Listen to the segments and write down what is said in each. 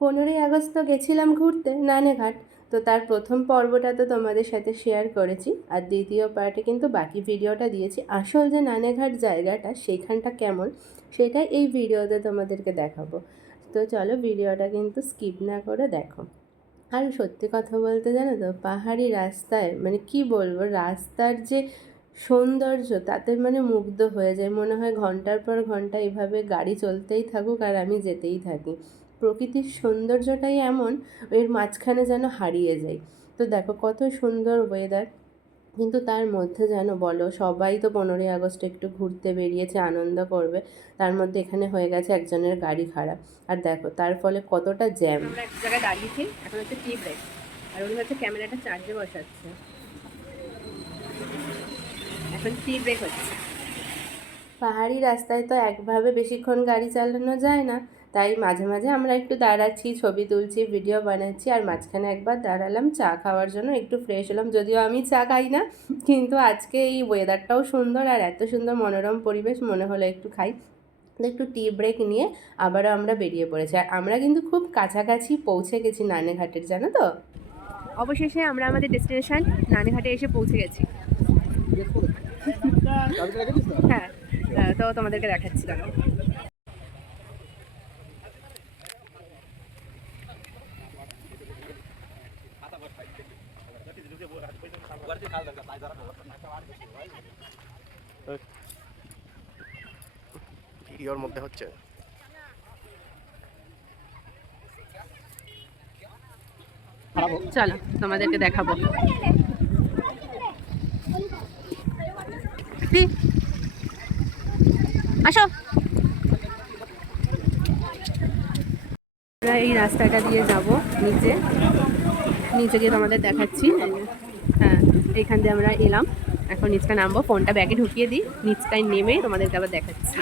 15ই August তো গেছিলাম ঘুরতে নানেঘাট। তো তার প্রথম পর্বটা তো তোমাদের সাথে শেয়ার করেছি, আর দ্বিতীয় পার্টে কিন্তু বাকি ভিডিওটা দিয়েছি। আসল যে নানেঘাট জায়গাটা সেইখানটা কেমন সেটাই এই ভিডিওতে তোমাদেরকে দেখাবো। তো চলো ভিডিওটা কিন্তু স্কিপ না করে দেখো। আর সত্যি কথা বলতে জানো তো, পাহাড়ি রাস্তায় মানে কি বলবো, রাস্তার যে সৌন্দর্য তাতে মানে মুগ্ধ হয়ে যায়। মনে হয় ঘন্টার পর ঘন্টা এভাবে গাড়ি চলতেই থাকুক আর আমি যেতেই থাকি। প্রকৃতির সৌন্দর্যটাই এমন, এর মাঝখানে যেন হারিয়ে যাই। তো দেখো কত সুন্দর ওয়েদার, কিন্তু তার মধ্যে যেন বলো সবাই তো 15ই আগস্ট একটু ঘুরতে বেরিয়েছে, আনন্দ করবে, তার মধ্যে এখানে হয়ে গেছে একজনের গাড়ি খারাপ। আর দেখো তার ফলে কতটা জ্যাম। আমরা এক জায়গায় দাঁড়িয়েছি, এখন হচ্ছে টি ব্রেক, আর উনি হচ্ছে ক্যামেরাটা চার্জে বসাচ্ছে। এখন টি ব্রেক হচ্ছে। পাহাড়ি রাস্তায় তো একভাবে বেশিক্ষণ গাড়ি চালানো যায় না, তাই মাঝে মাঝে আমরা একটু দাঁড়াচ্ছি, ছবি তুলছি, ভিডিও বানাচ্ছি। আর মাঝখানে একবার দাঁড়ালাম চা খাওয়ার জন্য, একটু ফ্রেশ হলাম। যদিও আমি চা খাই না, কিন্তু আজকে এই ওয়েদারটাও সুন্দর আর এত সুন্দর মনোরম পরিবেশ, মনে হলো একটু খাই। একটু টি ব্রেক নিয়ে আবারও আমরা বেরিয়ে পড়েছি। আর আমরা কিন্তু খুব কাছাকাছি পৌঁছে গেছি নানেঘাটের, জানো তো। অবশেষে আমরা আমাদের ডেস্টিনেশন নানেঘাটে এসে পৌঁছে গেছি। হ্যাঁ, তো তোমাদেরকে দেখাচ্ছিলাম। ভিডিওর মধ্যে হচ্ছে চলো তোমাদেরকে দেখাবো। আসো, আমরা এই রাস্তাটা দিয়ে যাব নিচে, নিচে গিয়ে তোমাদের দেখাচ্ছি। হ্যাঁ, এইখান দিয়ে আমরা এলাম, এখন নিচটা নামবো, ফোনটা ব্যাগে ঢুকিয়ে দিই, নিচটায় নেমে তোমাদেরকে আবার দেখাচ্ছি।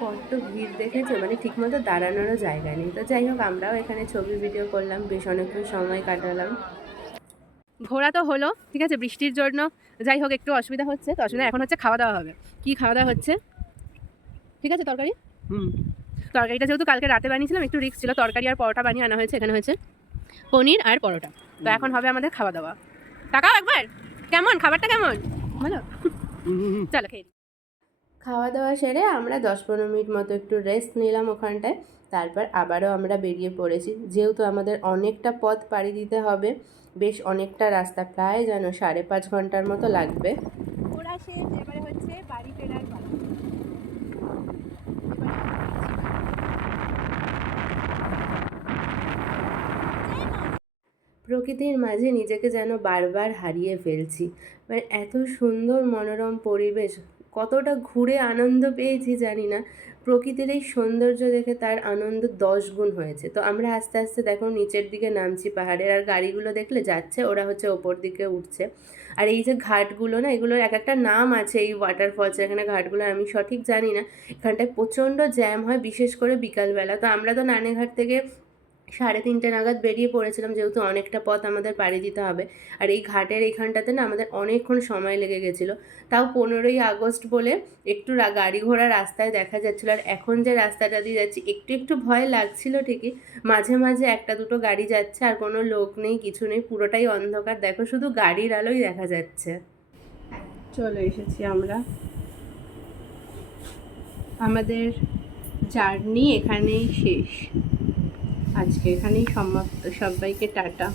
কত ভিড় দেখেছো, মানে ঠিকমতো দাঁড়ানোরও জায়গা নেই। তো যাই হোক, আমরাও এখানে ছবি ভিডিও করলাম, বেশ অনেকক্ষণ সময় কাটালাম। ঘোরা তো হলো, ঠিক আছে, বৃষ্টির জন্য যাই হোক একটু অসুবিধা হচ্ছে। তো অসুবিধা এখন হচ্ছে খাওয়া দাওয়া হবে। কি খাওয়া দাওয়া হচ্ছে? ঠিক আছে, তরকারি। তরকারিটা যেহেতু কালকে রাতে বানিয়েছিলাম, একটু রিস্ক ছিল, তরকারি আর পরোটা বানিয়ে আনা হয়েছে। এখানে হয়েছে পনির আর পরোটা। তো এখন হবে আমাদের খাওয়া দাওয়া। তাকাও একবার, কেমন খাবারটা, কেমন ভালো? চলো খেয়ে। খাওয়া দাওয়া সেরে আমরা 10-15 মিনিট মতো একটু রেস্ট নিলাম ওখানটায়। তারপর আবারও আমরা বেরিয়ে পড়েছি, যেহেতু আমাদের অনেকটা পথ পাড়ি দিতে হবে, বেশ অনেকটা রাস্তা, প্রায় যেন 5.5 ঘন্টার মতো লাগবে। ঘোরা শেষ, এবারে হচ্ছে বাড়ি ফেরার পালা। প্রকৃতির মাঝে নিজেকে যেন বারবার হারিয়ে ফেলছি, মানে এত সুন্দর মনোরম পরিবেশ, কতটা ঘুরে আনন্দ পেয়েছি জানি না। প্রকৃতির এই সৌন্দর্য দেখে তার আনন্দ 10 গুণ হয়েছে। তো আমরা আস্তে আস্তে দেখো নিচের দিকে নামছি পাহাড়ের, আর গাড়িগুলো দেখলে যাচ্ছে, ওরা হচ্ছে ওপর দিকে উঠছে। আর এই যে ঘাটগুলো না, এগুলোর এক একটা নাম আছে, এই ওয়াটারফলস এখানে ঘাটগুলো আমি সঠিক জানি না। এখানটায় প্রচণ্ড জ্যাম হয়, বিশেষ করে বিকালবেলা। তো আমরা তো নানেঘাট থেকে 3:30 নাগাদ বেরিয়ে পড়েছিলাম, যেহেতু অনেকটা পথ আমাদের পাড়ি দিতে হবে। আর এই ঘাটের এইখানটাতে না আমাদের অনেকক্ষণ সময় লেগে গেছিলো। তাও 15ই আগস্ট বলে একটু গাড়ি ঘোড়া রাস্তায় দেখা যাচ্ছিলো। আর এখন যে রাস্তাটা দিয়ে যাচ্ছি, একটু একটু ভয় লাগছিল ঠিকই, মাঝে মাঝে একটা দুটো গাড়ি যাচ্ছে, আর কোনো লোক নেই, কিছু নেই, পুরোটাই অন্ধকার। দেখো শুধু গাড়ির আলোই দেখা যাচ্ছে। চলে এসেছি আমরা, আমাদের জার্নি এখানেই শেষ, আজকে এখানেই সমাপ্ত। সবাইকে টাটা।